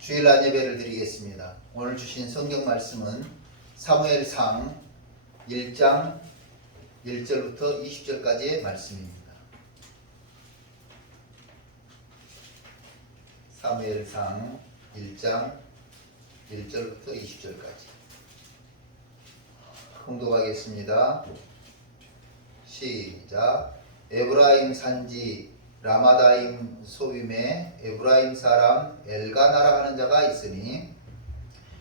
주일날 예배를 드리겠습니다. 오늘 주신 성경 말씀은 사무엘상 1장 1절부터 20절까지의 말씀입니다. 사무엘상 1장 1절부터 20절까지 공독하겠습니다. 시작. 에브라임 산지 라마다임 소빔에 에브라임 사람 엘가나라 하는 자가 있으니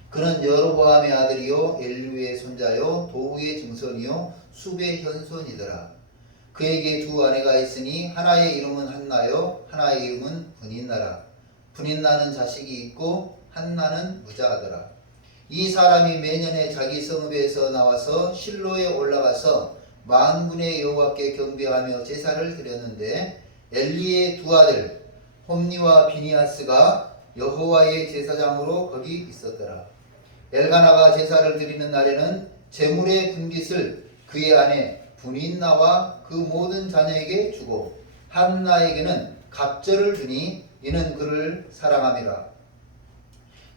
그는 여로보암의 아들이요 엘류의 손자요 도우의 증손이요 숲의 현손이더라. 그에게 두 아내가 있으니 하나의 이름은 한나요 하나의 이름은 분인나라. 분인나는 자식이 있고 한나는 무자하더라. 이 사람이 매년에 자기 성읍에서 나와서 실로에 올라가서 만군의 여호와께 경배하며 제사를 드렸는데 엘리의 두 아들 홈니와 비니아스가 여호와의 제사장으로 거기 있었더라. 엘가나가 제사를 드리는 날에는 제물의 분깃을 그의 아내 분인나와 그 모든 자녀에게 주고 한나에게는 갑절을 주니 이는 그를 사랑함이라.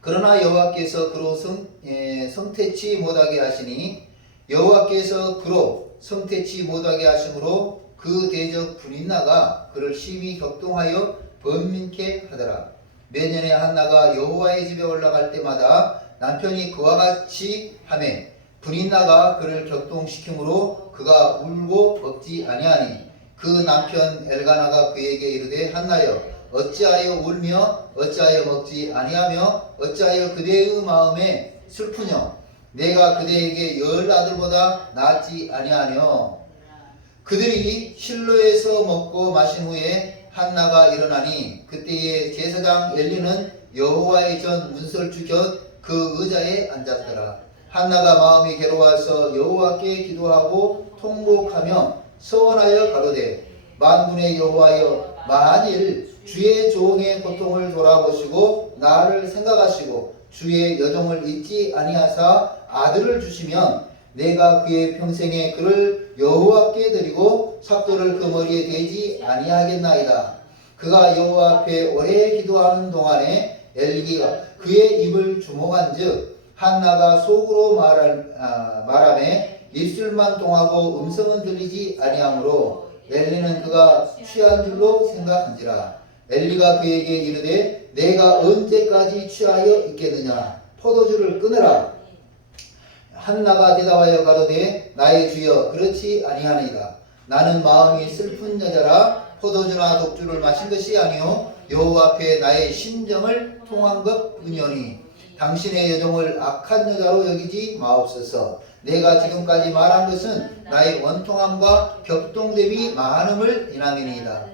그러나 여호와께서 그로 성태치 못하게 하시니 여호와께서 그로 성태치 못하게 하심으로 그 대적 분인나가 그를 심히 격동하여 번민케 하더라. 매년에 한나가 여호와의 집에 올라갈 때마다 남편이 그와 같이 하매 분인나가 그를 격동시키므로 그가 울고 먹지 아니하니 그 남편 엘가나가 그에게 이르되 한나여 어찌하여 울며 어찌하여 먹지 아니하며 어찌하여 그대의 마음에 슬프뇨. 내가 그대에게 열 아들보다 낫지 아니하뇨. 그들이 실로에서 먹고 마신 후에 한나가 일어나니 그때에 제사장 엘리는 여호와의 전 문설주 곁 그 의자에 앉았더라. 한나가 마음이 괴로워서 여호와께 기도하고 통곡하며 서원하여 가로되 만군의 여호와여 만일 주의 종의 고통을 돌아보시고 나를 생각하시고 주의 여종을 잊지 아니하사 아들을 주시면 내가 그의 평생에 그를 여호와께 드리고 삭도를 그 머리에 대지 아니하겠나이다. 그가 여호와 앞에 오래 기도하는 동안에 엘리가 그의 입을 주목한즉 한나가 속으로 말하매 입술만 동하고 음성은 들리지 아니하므로 엘리는 그가 취한 줄로 생각한지라. 엘리가 그에게 이르되 내가 언제까지 취하여 있겠느냐. 포도주를 끊으라. 한나가 대답하여 가로되 나의 주여 그렇지 아니하니이다. 나는 마음이 슬픈 여자라 포도주나 독주를 마신 것이 아니요 여호와 앞에 나의 심정을 통한 것뿐이오니 당신의 여종을 악한 여자로 여기지 마옵소서. 내가 지금까지 말한 것은 나의 원통함과 격동됨이 많음을 인함이니이다.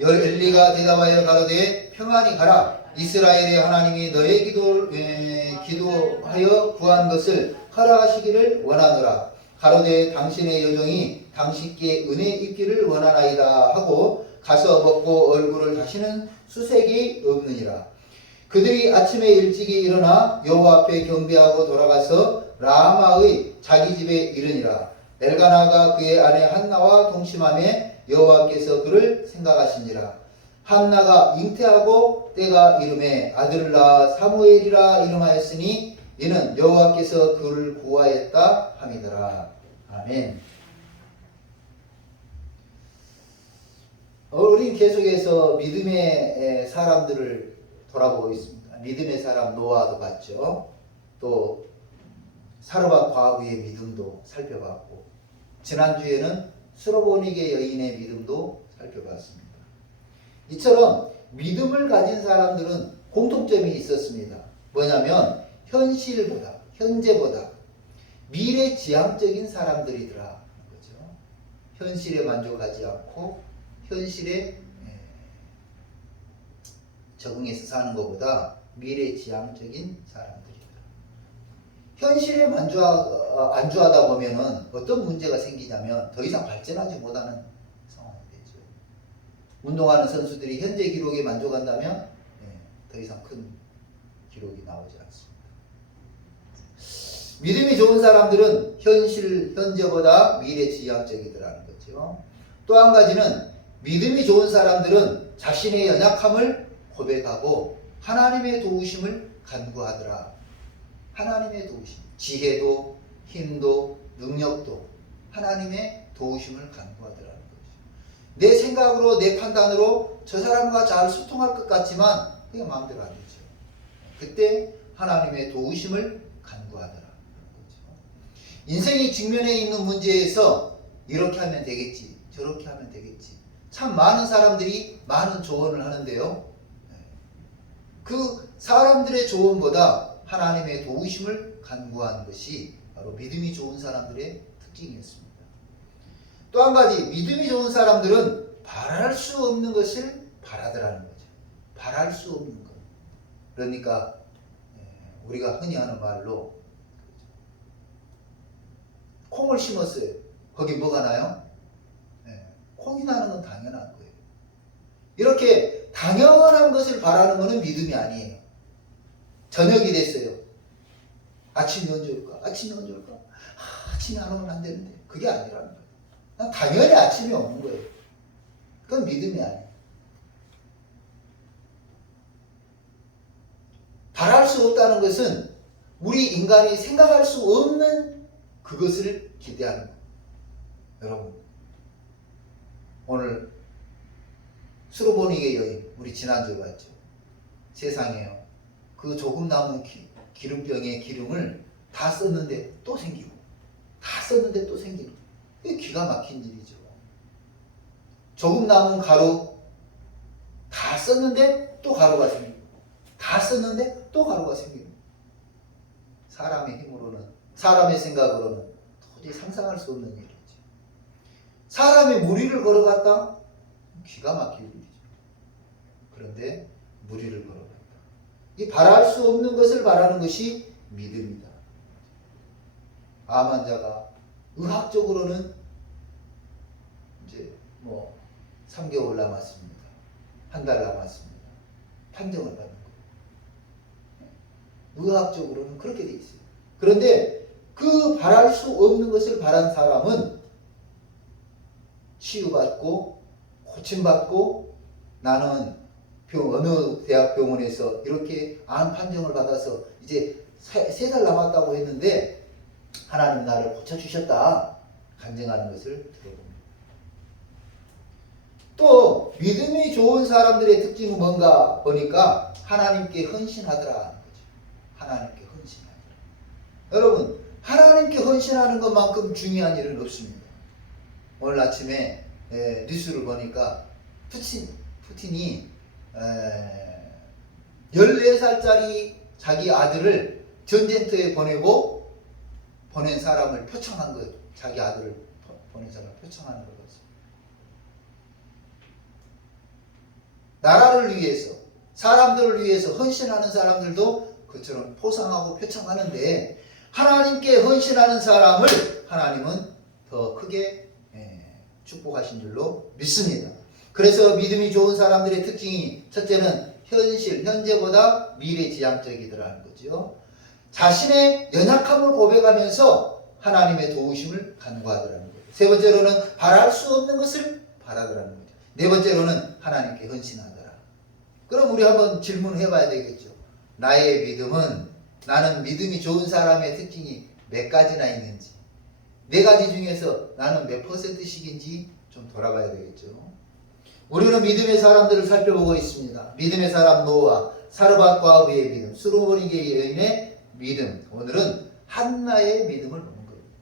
엘리가 대답하여 가로되 평안히 가라. 이스라엘의 하나님이 너의 기도하여 구한 것을 허락하시기를 원하노라. 가로되 당신의 여종이 당신께 은혜 입기를 원하나이다 하고 가서 먹고 얼굴을 다시는 수색이 없느니라. 그들이 아침에 일찍이 일어나 여호와 앞에 경배하고 돌아가서 라마의 자기 집에 이르니라. 엘가나가 그의 아내 한나와 동침하며 여호와께서 그를 생각하시니라. 한나가 잉태하고 때가 이름에 아들을 낳아 사무엘이라 이름하였으니 이는 여호와께서 그를 구하였다 함이더라. 아멘. 우리는 계속해서 믿음의 사람들을 돌아보고 있습니다. 믿음의 사람 노아도 봤죠. 또 사르밧 과부의 믿음도 살펴봤고 지난주에는 수로보니게 여인의 믿음도 살펴봤습니다. 이처럼 믿음을 가진 사람들은 공통점이 있었습니다. 뭐냐면 현재보다 미래지향적인 사람들이더라. 그렇죠? 현실에 만족하지 않고 현실에 적응해서 사는 것보다 미래지향적인 사람들이다. 현실에 안주하다 보면은 어떤 문제가 생기냐면 더 이상 발전하지 못하는 상황이 되죠. 운동하는 선수들이 현재 기록에 만족한다면 더 이상 큰 기록이 나오지 않습니다. 믿음이 좋은 사람들은 현재보다 미래지향적이더라는 거죠. 또 한 가지는 믿음이 좋은 사람들은 자신의 연약함을 고백하고 하나님의 도우심을 간구하더라. 하나님의 도우심, 지혜도 힘도 능력도 하나님의 도우심을 간구하더라는 거죠. 내 생각으로 내 판단으로 저 사람과 잘 소통할 것 같지만 그게 마음대로 안 되죠. 그때 하나님의 도우심을 간구하더라는 거죠. 인생이 직면해 있는 문제에서 이렇게 하면 되겠지, 저렇게 하면 되겠지. 참 많은 사람들이 많은 조언을 하는데요. 그 사람들의 조언보다 하나님의 도우심을 간구하는 것이 바로 믿음이 좋은 사람들의 특징이었습니다. 또 한 가지, 믿음이 좋은 사람들은 바랄 수 없는 것을 바라더라는 거죠. 바랄 수 없는 것. 그러니까 우리가 흔히 하는 말로 콩을 심었어요. 거기 뭐가 나요? 콩이 나는 건 당연한 거예요. 이렇게 당연한 것을 바라는 것은 믿음이 아니에요. 저녁이 됐어요. 아침이 언제 올까? 아침이 언제 올까? 아침이 안 오면 안 되는데. 그게 아니라는 거예요. 그냥 당연히 아침이 오는 거예요. 그건 믿음이 아니에요. 바랄 수 없다는 것은 우리 인간이 생각할 수 없는 그것을 기대하는 거예요. 여러분, 오늘 수로보니게 여인, 우리 지난주에 봤죠. 세상에요. 그 조금 남은 기름병에 기름을 다 썼는데 또 생기고, 다 썼는데 또 생기고. 이게 기가 막힌 일이죠. 조금 남은 가루, 다 썼는데 또 가루가 생기고, 다 썼는데 또 가루가 생기고. 사람의 힘으로는, 사람의 생각으로는 도저히 상상할 수 없는 일이죠. 사람이 무리를 걸어갔다? 기가 막힐 일이죠. 그런데 무리를 걸어갔다. 이 바랄 수 없는 것을 바라는 것이 믿음이다. 암 환자가 의학적으로는 이제 3개월 남았습니다. 한 달 남았습니다. 판정을 받는 거예요. 의학적으로는 그렇게 돼 있어요. 그런데 그 바랄 수 없는 것을 바란 사람은 치유받고 고침받고 나는 어느 대학병원에서 이렇게 암 판정을 받아서 이제 3달 남았다고 했는데 하나님 나를 고쳐주셨다 간증하는 것을 들어봅니다. 또 믿음이 좋은 사람들의 특징은 뭔가 보니까 하나님께 헌신하더라 하는 거죠. 하나님께 헌신하더라. 여러분, 하나님께 헌신하는 것만큼 중요한 일은 없습니다. 오늘 아침에 뉴스를 보니까 푸틴이 14살짜리 자기 아들을 전쟁터에 보낸 사람을 표창한 것, 자기 아들을 보낸 사람을 표창하는 것 같습니다. 나라를 위해서, 사람들을 위해서 헌신하는 사람들도 그처럼 포상하고 표창하는데 하나님께 헌신하는 사람을 하나님은 더 크게 축복하신 줄로 믿습니다. 그래서 믿음이 좋은 사람들의 특징이 첫째는 현재보다 미래지향적이더라는 거죠. 자신의 연약함을 고백하면서 하나님의 도우심을 간구하더라는 거예요. 세 번째로는 바랄 수 없는 것을 바라더라는 거죠. 네 번째로는 하나님께 헌신하더라. 그럼 우리 한번 질문해 봐야 되겠죠. 나의 믿음은, 나는 믿음이 좋은 사람의 특징이 몇 가지나 있는지, 4가지 중에서 나는 몇 %씩인지 좀 돌아봐야 되겠죠. 우리는 믿음의 사람들을 살펴보고 있습니다. 믿음의 사람 노아, 사르밧 과부의 믿음, 수로보니게 여인의 믿음. 오늘은 한나의 믿음을 보는 겁니다.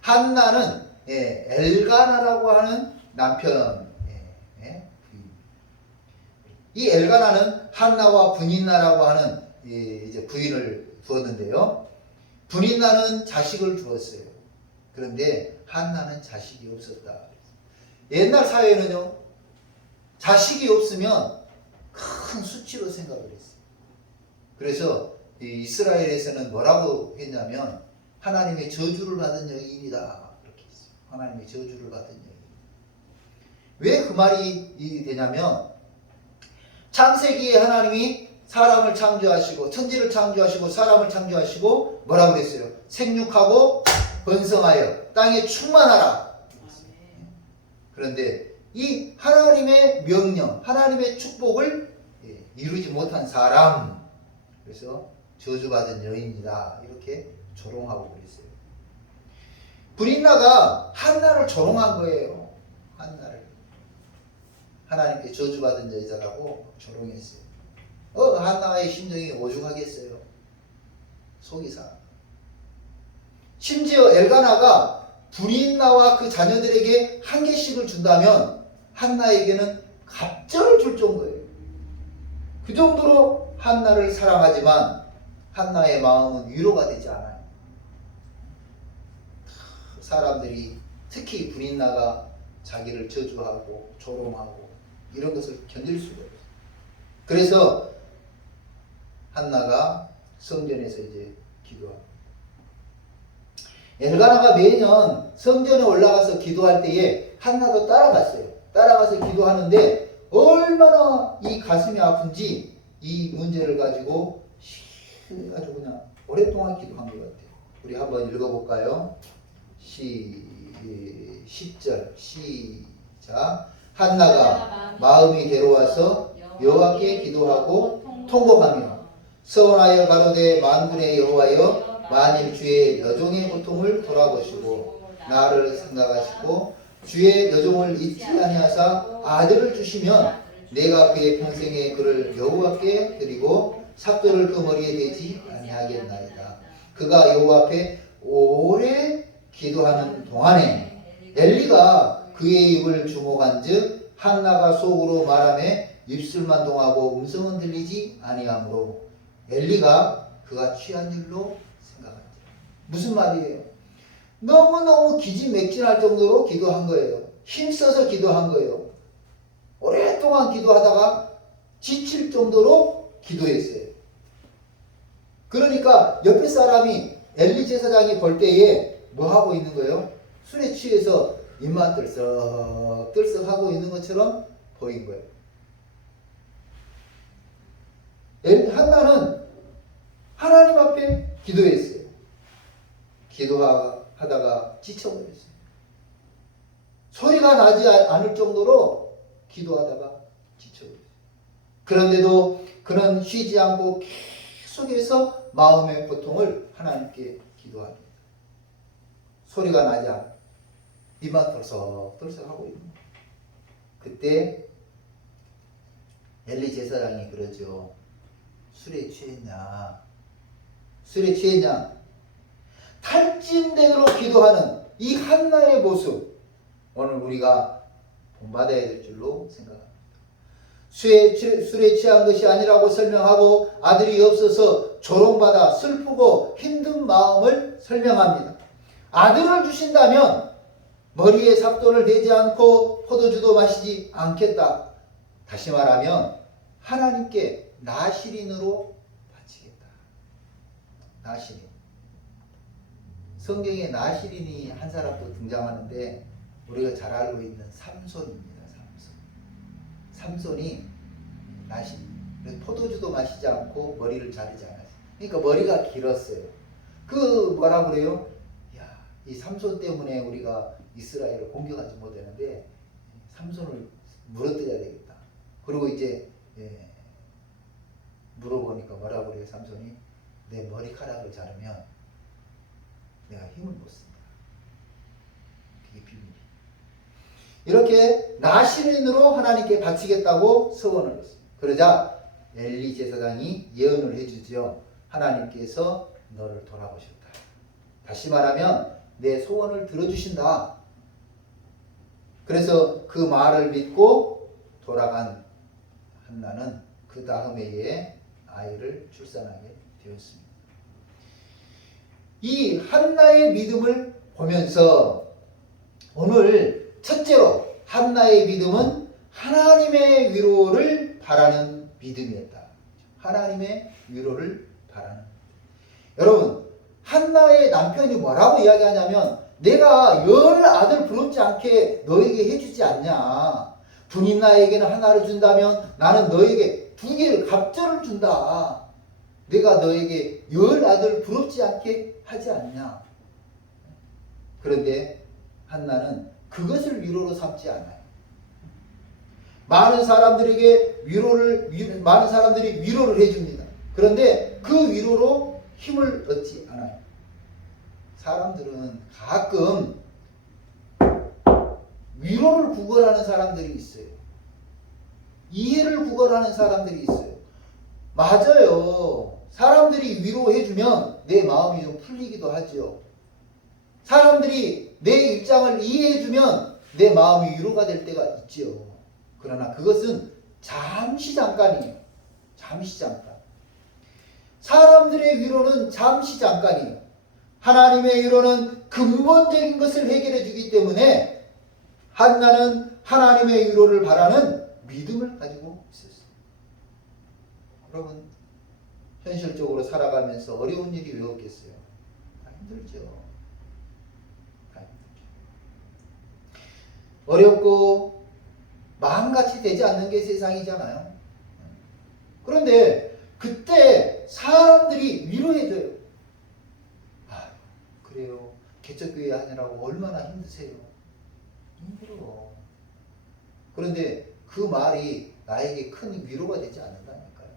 한나는 엘가나라고 하는 남편, 이 엘가나는 한나와 분인나라고 하는 이제 부인을 두었는데요. 분인나는 자식을 두었어요. 그런데 한나는 자식이 없었다. 옛날 사회는요, 자식이 없으면 큰 수치로 생각을 했어요. 그래서 이스라엘에서는 뭐라고 했냐면 하나님의 저주를 받은 여인이다. 그렇게 했어요. 하나님의 저주를 받은 여인. 왜 그 말이 되냐면 창세기에 하나님이 사람을 창조하시고 천지를 창조하시고 사람을 창조하시고 뭐라고 그랬어요? 생육하고 번성하여 땅에 충만하라. 그런데 이 하나님의 명령, 하나님의 축복을 이루지 못한 사람, 그래서 저주받은 여인이다 이렇게 조롱하고 그랬어요. 브린나가 한나를 조롱한 거예요. 한나를 하나님께 저주받은 여자라고 조롱했어요. 한나의 심정이 오죽하겠어요. 속이 상해. 심지어 엘가나가 브린나와 그 자녀들에게 한 개씩을 준다면 한나에게는 갑절을 줄 정도예요. 그 정도로 한나를 사랑하지만 한나의 마음은 위로가 되지 않아요. 사람들이 특히 브린나가 자기를 저주하고 조롱하고 이런 것을 견딜 수가 없어요. 그래서 한나가 성전에서 이제 기도합니다. 엘가나가 매년 성전에 올라가서 기도할 때에 한나도 따라갔어요. 따라가서 기도하는데 얼마나 이 가슴이 아픈지 이 문제를 가지고 아주 그냥 오랫동안 기도한 것 같아요. 우리 한번 읽어볼까요? 10절 시작. 한나가 마음이 괴로워서 여호와께 기도하고 통곡하며 서원하여 가로되 만군의 여호와여 만일 주의 여종의 고통을 돌아보시고 나를 생각하시고 주의 여종을 잊지 아니하사 아들을 주시면 내가 그의 평생에 그를 여호와께 드리고 삭도를 그 머리에 대지 아니하겠나이다. 그가 여호와 앞에 오래 기도하는 동안에 엘리가 그의 입을 주목한즉 한나가 속으로 말하며 입술만 동하고 음성은 들리지 아니하므로 엘리가 그가 취한 줄로 생각한다. 무슨 말이에요? 너무너무 기진맥진할 정도로 기도한 거예요. 힘써서 기도한 거예요. 오랫동안 기도하다가 지칠 정도로 기도했어요. 그러니까 옆에 사람이 엘리 제사장이 볼 때에 뭐 하고 있는 거예요? 술에 취해서 입만 들썩들썩 하고 있는 것처럼 보인 거예요. 한나는 하나님 앞에 기도했어요. 기도하다가 지쳐버렸어요. 소리가 나지 않을 정도로 기도하다가 지쳐버렸어요. 그런데도 그는 쉬지 않고 계속해서 마음의 고통을 하나님께 기도합니다. 소리가 나지 않아. 입만 떨썩떨썩 하고 있는 거예요. 그때 엘리 제사장이 그러죠. 술에 취했냐? 술에 취했냐? 탈진대로 기도하는 이 한나의 모습, 오늘 우리가 본받아야 될 줄로 생각합니다. 술에 취한 것이 아니라고 설명하고 아들이 없어서 조롱받아 슬프고 힘든 마음을 설명합니다. 아들을 주신다면 머리에 삽도를 대지 않고 포도주도 마시지 않겠다. 다시 말하면 하나님께 나시린으로 바치겠다. 나시린. 성경에 나시린이 한 사람 또 등장하는데 우리가 잘 알고 있는 삼손입니다. 삼손이 나시린. 포도주도 마시지 않고 머리를 자르지 않았어요. 그러니까 머리가 길었어요. 그 뭐라 그래요? 야, 이 삼손 때문에 우리가 이스라엘을 공격하지 못하는데 삼손을 물어뜯어야 되겠다. 그리고 이제 물어보니까 뭐라고 그래요? 삼손이 내 머리카락을 자르면 내가 힘을 못 쓴다. 그게 비밀이에요. 이렇게 나시린으로 하나님께 바치겠다고 서원을 했어요. 그러자 엘리 제사장이 예언을 해주죠. 하나님께서 너를 돌아보셨다. 다시 말하면 내 소원을 들어주신다. 그래서 그 말을 믿고 돌아간 한나는 그 다음 해에 아이를 출산하게 되었습니다. 이 한나의 믿음을 보면서 오늘 첫째로 한나의 믿음은 하나님의 위로를 바라는 믿음이었다. 하나님의 위로를 바라는. 여러분, 한나의 남편이 뭐라고 이야기하냐면 내가 열 아들 부럽지 않게 너에게 해주지 않냐. 분인나에게는 하나를 준다면 나는 너에게 2개를 갑절을 준다. 내가 너에게 열 아들 부럽지 않게 하지 않냐. 그런데 한나는 그것을 위로로 삼지 않아요. 많은 사람들이 위로를 해줍니다. 그런데 그 위로로 힘을 얻지 않아요. 사람들은 가끔 위로를 구걸하는 사람들이 있어요. 이해를 구걸하는 사람들이 있어요. 맞아요. 사람들이 위로해주면 내 마음이 좀 풀리기도 하죠. 사람들이 내 입장을 이해해주면 내 마음이 위로가 될 때가 있죠. 그러나 그것은 잠시 잠깐이에요. 잠시 잠깐. 사람들의 위로는 잠시 잠깐이에요. 하나님의 위로는 근본적인 것을 해결해 주기 때문에 한나는 하나님의 위로를 바라는 믿음을 가지고 있었어요. 여러분, 현실적으로 살아가면서 어려운 일이 왜 없겠어요? 다 힘들죠. 다 힘들죠. 어렵고 마음같이 되지 않는 게 세상이잖아요. 그런데 그때 사람들이 위로해줘요. 아, 그래요. 개척교회 하느라고 얼마나 힘드세요? 힘들어. 그런데 그 말이 나에게 큰 위로가 되지 않는다니까요.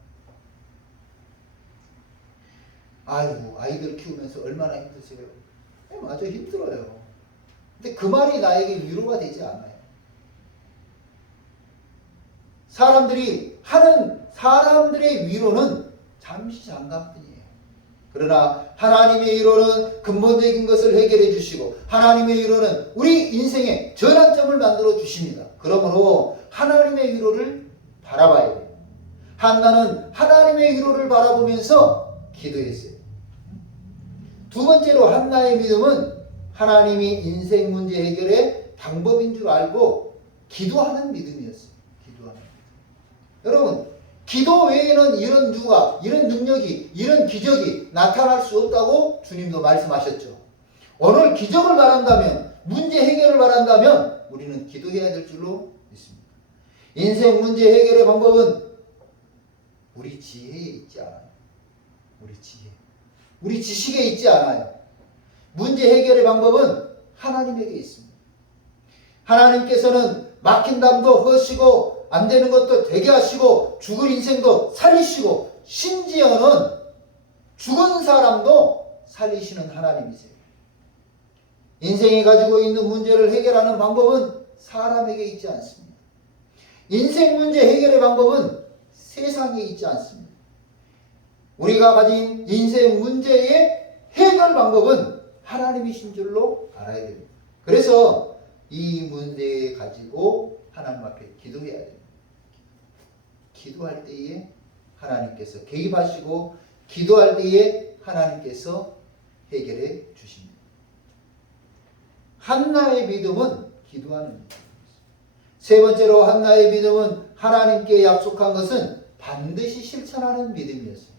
아이고, 아이들 키우면서 얼마나 힘드세요? 네, 맞아, 힘들어요. 근데 그 말이 나에게 위로가 되지 않아요. 사람들이 하는 사람들의 위로는 잠시 잠깐뿐이에요. 그러나 하나님의 위로는 근본적인 것을 해결해 주시고 하나님의 위로는 우리 인생의 전환점을 만들어 주십니다. 그러므로 하나님의 위로를 바라봐야 돼요. 한나는 하나님의 위로를 바라보면서 기도했어요. 두 번째로 한나의 믿음은 하나님이 인생 문제 해결의 방법인 줄 알고 기도하는 믿음이었어요. 기도하는 믿음. 여러분, 기도 외에는 이런 누가, 이런 능력이, 이런 기적이 나타날 수 없다고 주님도 말씀하셨죠. 오늘 기적을 바란다면, 문제 해결을 바란다면 우리는 기도해야 될 줄로 믿습니다. 인생 문제 해결의 방법은 우리 지혜에 있지 않아요. 우리 지혜. 우리 지식에 있지 않아요. 문제 해결의 방법은 하나님에게 있습니다. 하나님께서는 막힌 담도 허시고 안 되는 것도 되게 하시고 죽을 인생도 살리시고 심지어는 죽은 사람도 살리시는 하나님이세요. 인생이 가지고 있는 문제를 해결하는 방법은 사람에게 있지 않습니다. 인생 문제 해결의 방법은 세상에 있지 않습니다. 우리가 가진 인생 문제의 해결 방법은 하나님이신 줄로 알아야 됩니다. 그래서 이 문제 가지고 하나님 앞에 기도해야 됩니다. 기도할 때에 하나님께서 개입하시고 기도할 때에 하나님께서 해결해 주십니다. 한나의 믿음은 기도하는 믿음입니다. 세 번째로 한나의 믿음은 하나님께 약속한 것은 반드시 실천하는 믿음이었어요.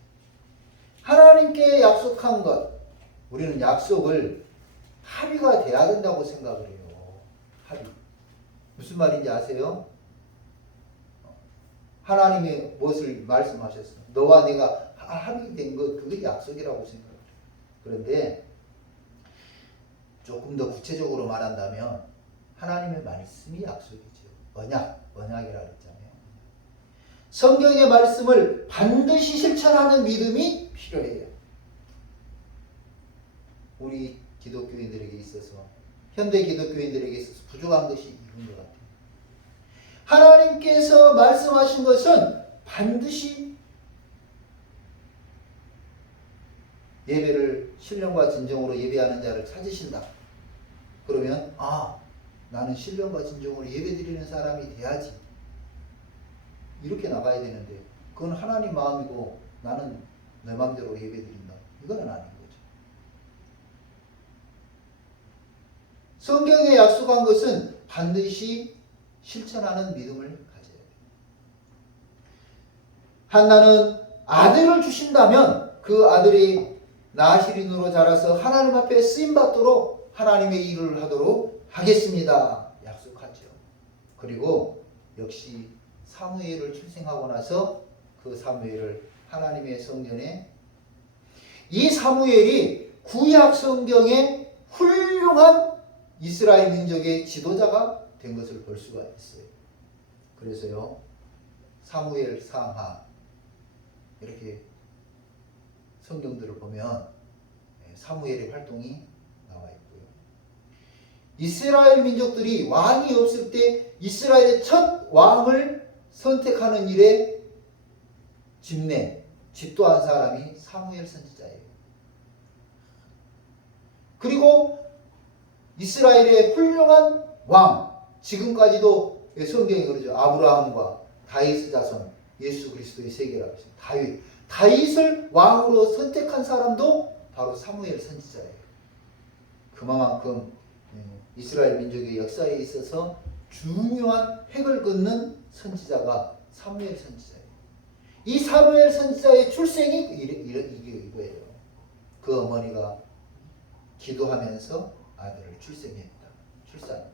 하나님께 약속한 것, 우리는 약속을 합의가 돼야 된다고 생각을 해요. 합의. 무슨 말인지 아세요? 하나님이 무엇을 말씀하셨어요? 너와 내가 합의된 것, 그게 약속이라고 생각해요. 그런데 조금 더 구체적으로 말한다면 하나님의 말씀이 약속이죠. 언약이라고 했잖아요. 성경의 말씀을 반드시 실천하는 믿음이 필요해요. 우리 기독교인들에게 있어서, 현대 기독교인들에게 있어서 부족한 것이 이런 것 같아요. 하나님께서 말씀하신 것은 반드시 예배를 신령과 진정으로 예배하는 자를 찾으신다. 그러면 나는 신령과 진정으로 예배드리는 사람이 돼야지. 이렇게 나가야 되는데 그건 하나님 마음이고 나는 내 마음대로 예배드린다. 이건 아닌 거죠. 성경에 약속한 것은 반드시 실천하는 믿음을 가져야 돼요. 한나는 아들을 주신다면 그 아들이 나시린으로 자라서 하나님 앞에 쓰임받도록 하나님의 일을 하도록 하겠습니다. 약속하죠. 그리고 역시 사무엘을 출생하고 나서 그 사무엘을 하나님의 성전에, 이 사무엘이 구약 성경의 훌륭한 이스라엘 민족의 지도자가 된 것을 볼 수가 있어요. 그래서요, 사무엘 상하 이렇게 성경들을 보면 사무엘의 활동이 나와 있고요. 이스라엘 민족들이 왕이 없을 때 이스라엘의 첫 왕을 선택하는 일에 집도한 사람이 사무엘 선지자예요. 그리고 이스라엘의 훌륭한 왕, 지금까지도 성경이 그러죠. 아브라함과 다윗 자손, 예수 그리스도의 세계라고 했어요. 다윗을 왕으로 선택한 사람도 바로 사무엘 선지자예요. 그만큼 이스라엘 민족의 역사에 있어서 중요한 획을 긋는 선지자가 사무엘 선지자예요. 이 사무엘 선지자의 출생이 이거예요. 그 어머니가 기도하면서 아들을 출산.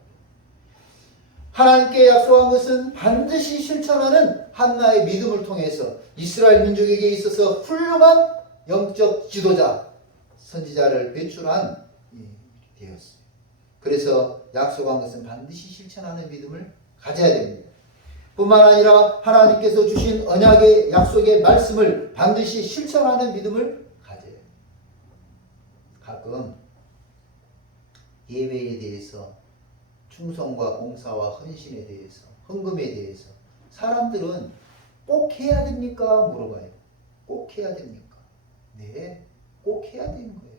하나님께 약속한 것은 반드시 실천하는 한나의 믿음을 통해서 이스라엘 민족에게 있어서 훌륭한 영적 지도자, 선지자를 배출한 일이 되었어요. 그래서 약속한 것은 반드시 실천하는 믿음을 가져야 됩니다. 뿐만 아니라 하나님께서 주신 언약의 약속의 말씀을 반드시 실천하는 믿음을 가져야 됩니다. 가끔 예배에 대해서, 충성과 봉사와 헌신에 대해서, 헌금에 대해서 사람들은 꼭 해야 됩니까? 물어봐요. 꼭 해야 됩니까? 네, 꼭 해야 되는 거예요.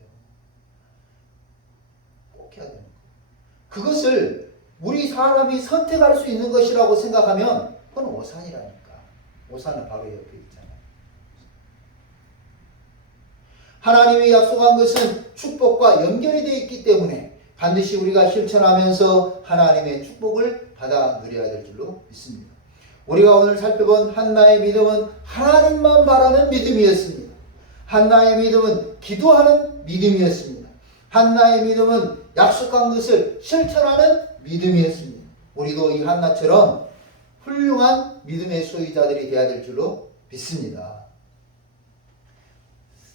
꼭 해야 되는 거예요. 그것을 우리 사람이 선택할 수 있는 것이라고 생각하면 그건 오산이라니까. 오산은 바로 옆에 있잖아요. 하나님이 약속한 것은 축복과 연결이 되어 있기 때문에 반드시 우리가 실천하면서 하나님의 축복을 받아 누려야 될 줄로 믿습니다. 우리가 오늘 살펴본 한나의 믿음은 하나님만 바라는 믿음이었습니다. 한나의 믿음은 기도하는 믿음이었습니다. 한나의 믿음은 약속한 것을 실천하는 믿음이었습니다. 우리도 이 한나처럼 훌륭한 믿음의 소유자들이 되어야 될 줄로 믿습니다.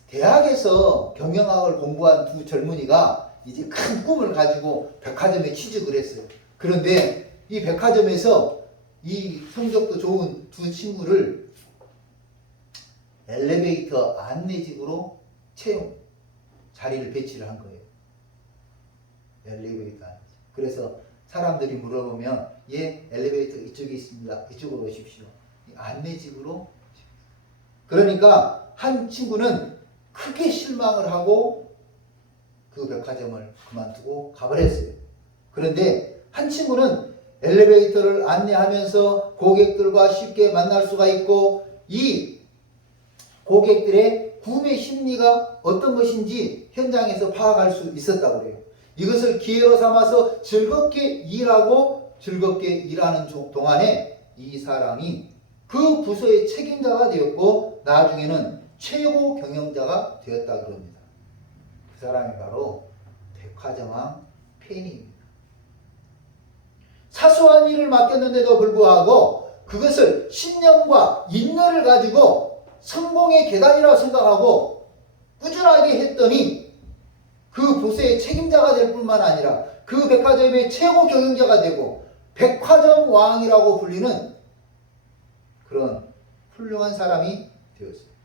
대학에서 경영학을 공부한 두 젊은이가 이제 큰 꿈을 가지고 백화점에 취직을 했어요. 그런데 이 백화점에서 이 성적도 좋은 두 친구를 엘리베이터 안내직으로 채용 자리를 배치를 한 거예요. 엘리베이터 안내직. 그래서 사람들이 물어보면 예, 엘리베이터 이쪽에 있습니다. 이쪽으로 오십시오. 안내직으로. 그러니까 한 친구는 크게 실망을 하고 그 백화점을 그만두고 가버렸어요. 그런데 한 친구는 엘리베이터를 안내하면서 고객들과 쉽게 만날 수가 있고 이 고객들의 구매 심리가 어떤 것인지 현장에서 파악할 수 있었다고 그래요. 이것을 기회로 삼아서 즐겁게 일하는 동안에 이 사람이 그 부서의 책임자가 되었고 나중에는 최고 경영자가 되었다 그럽니다. 그 사람이 바로 백화점왕 페니입니다. 사소한 일을 맡겼는데도 불구하고 그것을 신념과 인내를 가지고 성공의 계단이라고 생각하고 꾸준하게 했더니 그 부서의 책임자가 될 뿐만 아니라 그 백화점의 최고 경영자가 되고 백화점 왕이라고 불리는 그런 훌륭한 사람이 되었어요.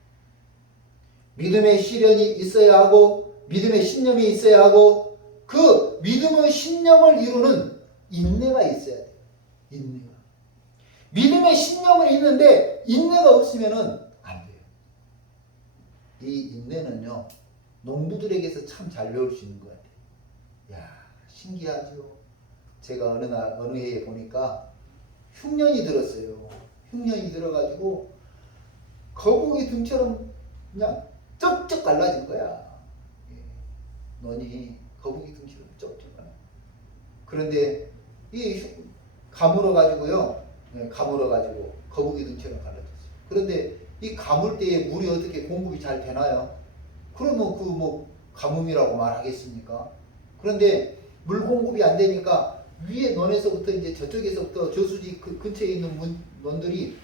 믿음의 시련이 있어야 하고 믿음의 신념이 있어야 하고 그 믿음의 신념을 이루는 인내가 있어야 돼요. 인내가. 믿음의 신념을 있는데 인내가 없으면 안 돼요. 이 인내는요. 농부들에게서 참 잘 배울 수 있는 것 같아요. 야, 신기하죠. 제가 어느 해에 보니까 흉년이 들었어요. 흉년이 들어가지고 거북이 등처럼 그냥 쩍쩍 갈라진 거야. 논이 거북이 등처럼 쩍쩍 갈라. 그런데 이 가물어가지고요. 가물어가지고 거북이 등처럼 갈라졌어요. 그런데 이 가물 때에 물이 어떻게 공급이 잘 되나요? 그러면 그 가뭄이라고 말하겠습니까? 그런데 물 공급이 안 되니까 위에 논에서부터 이제 저쪽에서부터 저수지 그 근처에 있는 논들이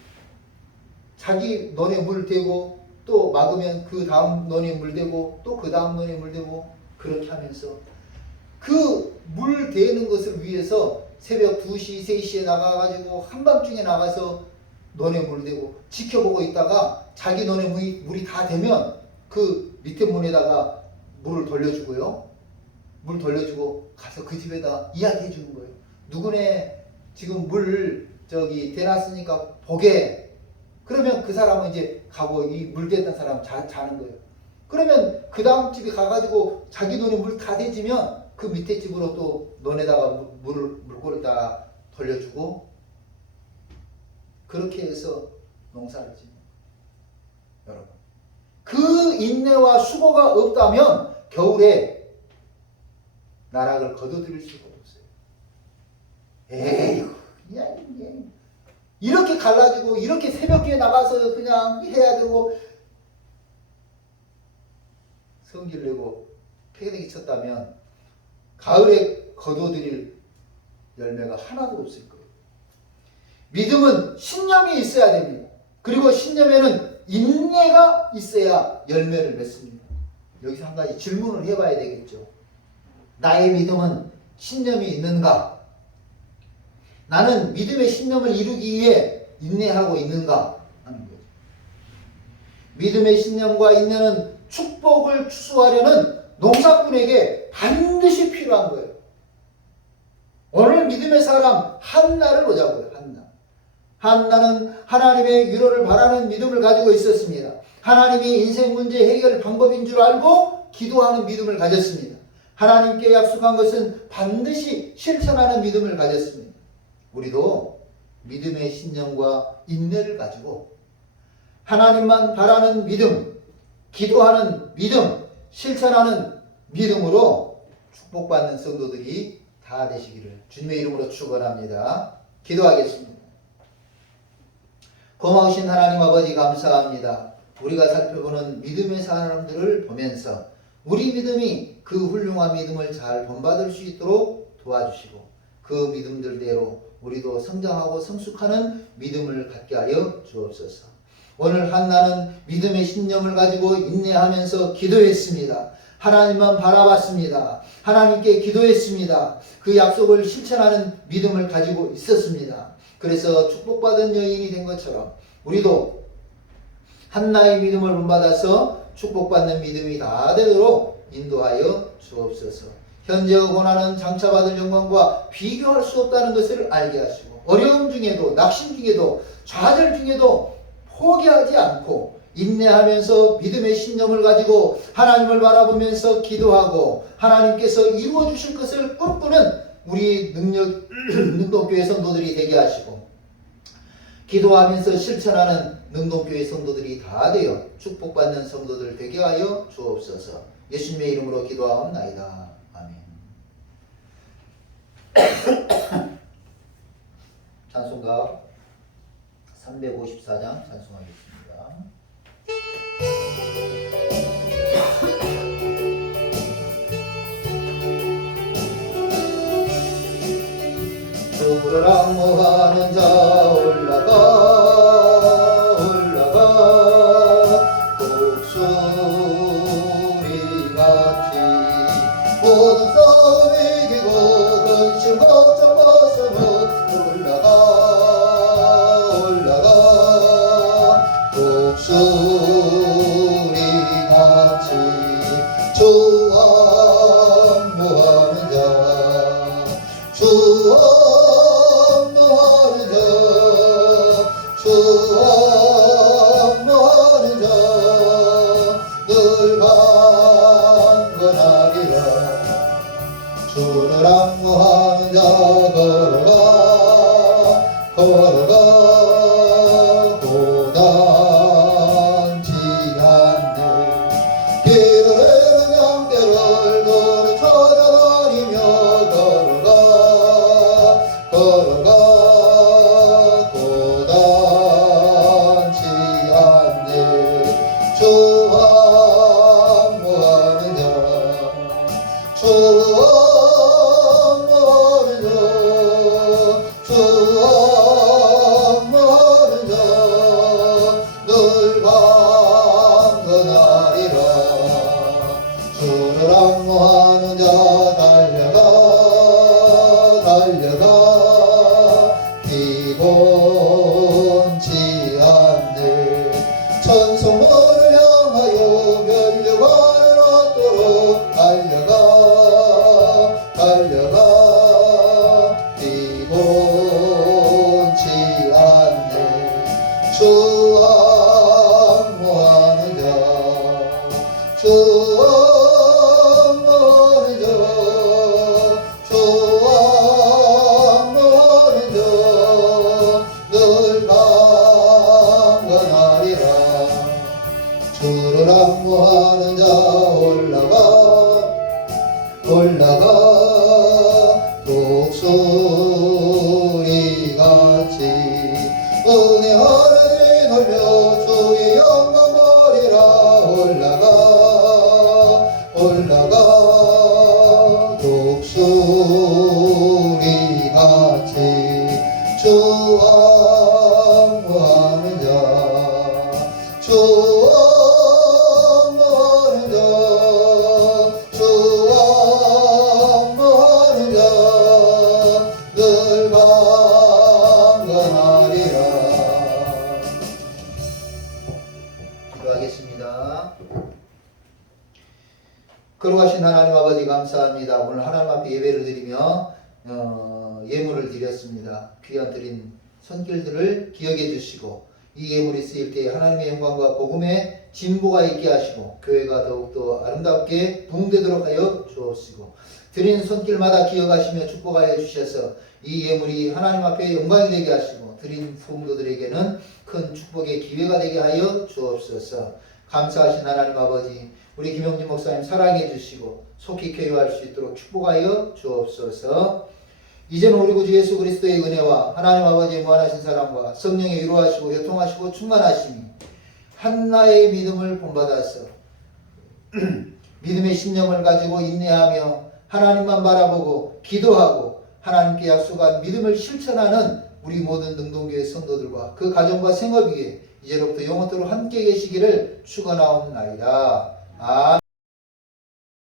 자기 논에 물 대고 또 막으면 그 다음 논에 물 대고 또 그 다음 논에 물 대고 그렇게 하면서 그 물 대는 것을 위해서 새벽 2시, 3시에 나가가지고 한밤중에 나가서 논에 물 대고 지켜보고 있다가 자기 논에 물이 다 되면 그 밑에 문에다가 물을 돌려주고요. 물 돌려주고 가서 그 집에다 이야기해 주는 거예요. 누구네 지금 물 대놨으니까 보게. 그러면 그 사람은 이제 가고 이 물 댔던 사람 자는 거예요. 그러면 그 다음 집에 가가지고 자기 논에 물 다 대지면 그 밑에 집으로 또 논에다가 물고를 다 돌려주고 그렇게 해서 농사를 짓는 거예요. 여러분, 그 인내와 수고가 없다면 겨울에 나락을 거둬들일 수가 없어요. 에이, 이렇게 갈라지고 이렇게 새벽에 나가서 그냥 해야 되고 성질 내고 패기내기 쳤다면 가을에 거둬들일 열매가 하나도 없을 거예요. 믿음은 신념이 있어야 됩니다. 그리고 신념에는 인내가 있어야 열매를 맺습니다. 여기서 한 가지 질문을 해봐야 되겠죠. 나의 믿음은 신념이 있는가? 나는 믿음의 신념을 이루기 위해 인내하고 있는가? 하는 거죠. 믿음의 신념과 인내는 축복을 추수하려는 농사꾼에게 반드시 필요한 거예요. 오늘 믿음의 사람 한나를 보자고요. 한나는 하나님의 위로를 바라는 믿음을 가지고 있었습니다. 하나님이 인생 문제 해결 방법인 줄 알고 기도하는 믿음을 가졌습니다. 하나님께 약속한 것은 반드시 실천하는 믿음을 가졌습니다. 우리도 믿음의 신념과 인내를 가지고 하나님만 바라는 믿음, 기도하는 믿음, 실천하는 믿음으로 축복받는 성도들이 다 되시기를 주님의 이름으로 축원합니다. 기도하겠습니다. 고마우신 하나님 아버지 감사합니다. 우리가 살펴보는 믿음의 사람들을 보면서 우리 믿음이 그 훌륭한 믿음을 잘 본받을 수 있도록 도와주시고 그 믿음들대로 우리도 성장하고 성숙하는 믿음을 갖게 하여 주옵소서. 오늘 한나는 믿음의 신념을 가지고 인내하면서 기도했습니다. 하나님만 바라봤습니다. 하나님께 기도했습니다. 그 약속을 실천하는 믿음을 가지고 있었습니다. 그래서 축복받은 여인이 된 것처럼 우리도 한나의 믿음을 본받아서 축복받는 믿음이 다 되도록 인도하여 주옵소서. 현재 고난은 장차받을 영광과 비교할 수 없다는 것을 알게 하시고 어려움 중에도 낙심 중에도 좌절 중에도 포기하지 않고 인내하면서 믿음의 신념을 가지고 하나님을 바라보면서 기도하고 하나님께서 이루어 주실 것을 꿈꾸는 우리 능동교회 성도들이 되게 하시고 기도하면서 실천하는 능동교회 성도들이 다 되어 축복받는 성도들 되게 하여 주옵소서. 예수님의 이름으로 기도하옵나이다. 아멘. 찬송가 354장 찬송하겠습니다. 주를 악무하는 자 올라가 독수리같이 모든 싸움 이기고 근심 걱정 벗어놓 올라가 독수리같이 주 안무하는 자 늘 강건하리라. 주를 악무하는 자 걸어가 고단치 않네. 길을 잃은 양떼를 너를 찾아다니며 걸어가 고단치 않네. 주 안무하는 자 추억 모르죠. 추억 모르죠. 늘 강건하리라. 주를 안무하는 자 올라가 독수리같이 은혜 하늘을 돌며 주의 영광 보리라. 올라가 독수리같이 주 안무하는 자 주 안무하는 자 주 안무하는 자 늘 강건하리라. 기도하겠습니다. 거룩하신 하나님 아버지 감사합니다. 오늘 하나님 앞에 예배를 드리며 예물을 드렸습니다. 귀한 드린 손길들을 기억해 주시고 이 예물이 쓰일 때 하나님의 영광과 복음의 진보가 있게 하시고 교회가 더욱더 아름답게 부흥되도록 하여 주옵시고 드린 손길마다 기억하시며 축복하여 주셔서 이 예물이 하나님 앞에 영광이 되게 하시고 드린 성도들에게는 큰 축복의 기회가 되게 하여 주옵소서. 감사하신 하나님 아버지, 우리 김영진 목사님 사랑해 주시고 속히 교회할 수 있도록 축복하여 주옵소서. 이제는 우리 구주 예수 그리스도의 은혜와 하나님 아버지의 무한하신 사랑과 성령의 위로하시고 교통하시고 충만하심이 한나의 믿음을 본받아서 믿음의 신념을 가지고 인내하며 하나님만 바라보고 기도하고 하나님께 약속한 믿음을 실천하는 우리 모든 능동교회 성도들과 그 가정과 생업 위에 이제로부터 영원토록 함께 계시기를 축원하옵나이다. 아멘.